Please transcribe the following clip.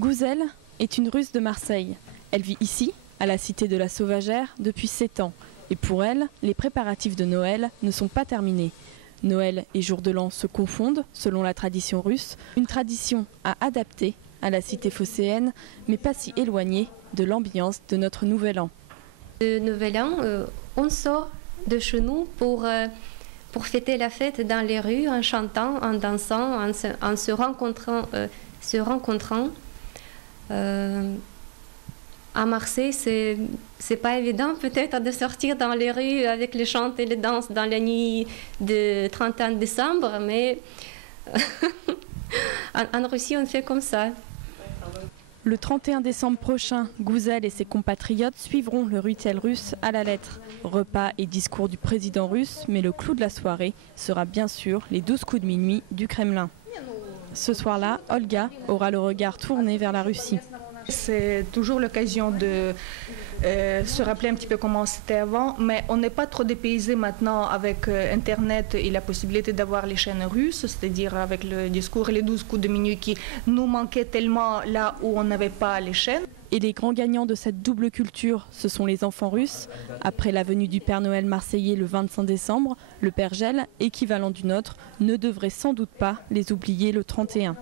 Gouzel est une Russe de Marseille. Elle vit ici, à la cité de la Sauvagère, depuis 7 ans. Et pour elle, les préparatifs de Noël ne sont pas terminés. Noël et jour de l'an se confondent, selon la tradition russe. Une tradition à adapter à la cité phocéenne, mais pas si éloignée de l'ambiance de notre Nouvel An. Le Nouvel An, on sort de chez nous pour fêter la fête dans les rues, en chantant, en dansant, en se rencontrant. À Marseille, c'est pas évident peut-être de sortir dans les rues avec les chants et les danses dans la nuit de 31 décembre, mais en Russie, on fait comme ça. Le 31 décembre prochain, Gouzel et ses compatriotes suivront le rituel russe à la lettre. Repas et discours du président russe, mais le clou de la soirée sera bien sûr les 12 coups de minuit du Kremlin. Ce soir-là, Olga aura le regard tourné vers la Russie. C'est toujours l'occasion de se rappeler un petit peu comment c'était avant, mais on n'est pas trop dépaysé maintenant avec Internet et la possibilité d'avoir les chaînes russes, c'est-à-dire avec le discours et les 12 coups de minuit qui nous manquaient tellement là où on n'avait pas les chaînes. Et les grands gagnants de cette double culture, ce sont les enfants russes. Après la venue du Père Noël marseillais le 25 décembre, le Père Gel, équivalent du nôtre, ne devrait sans doute pas les oublier le 31.